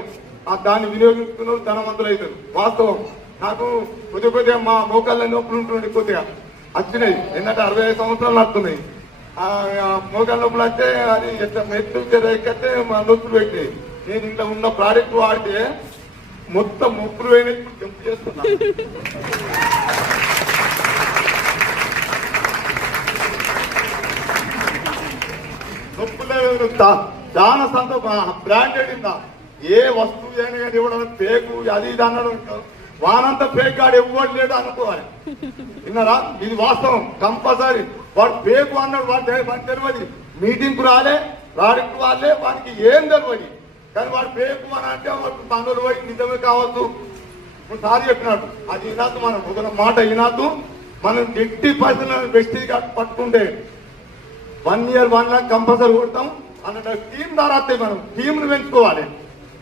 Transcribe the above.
అవకాశం. దాన్ని వినియోగించుకున్న ధనవంతులు అవుతారు. వాస్తవం. నాకు కొద్దిగా మా మోకాళ్ళ నొప్పులు ఉంటుండే కొద్దిగా వచ్చినాయి. ఏంటంటే 65 సంవత్సరాలు నడుతున్నాయి. మోకాళ్ళ నొప్పులు వస్తే అది ఎట్లా మెట్లు ఎక్కితే మా నొప్పులు పెట్టినాయి. నేను ఇంట్లో ఉన్న ప్రోడక్ట్ వాడితే మొత్తం మొప్పులు పోయినాయి. జంప్ చేస్తున్నా. నొప్పులు చాలా బ్రాండెడ్ ఇందా. ఏ వస్తువు అయినా కానీ ఇవ్వడం పేకు అది ఇది అన్నాడు. వానంతా పేక్ గాడు ఇవ్వడు లేడు అనుకోవాలి. విన్నారా? ఇది వాస్తవం. కంపల్సరీ వాడు పేకు అన్నాడు. వాడు తెలియదు. మీటింగ్ కు రాలే, ప్రాడక్ట్ వాళ్ళే, వానికి ఏం తెలియదు. కానీ వాడు పేకు అని అంటే వాడు పనులు పోయి నిజమే కావద్దు. సారి చెప్పినాడు. అది వినద్దు. మనం ఒక మాట వినద్దు. మనం 80% వ్యక్తిగా పట్టుకుంటే 1 year 1 lakh కంపల్సరీ కొడతాం అన్నట్టు టీం ద్వారా మనం టీంను పెంచుకోవాలి.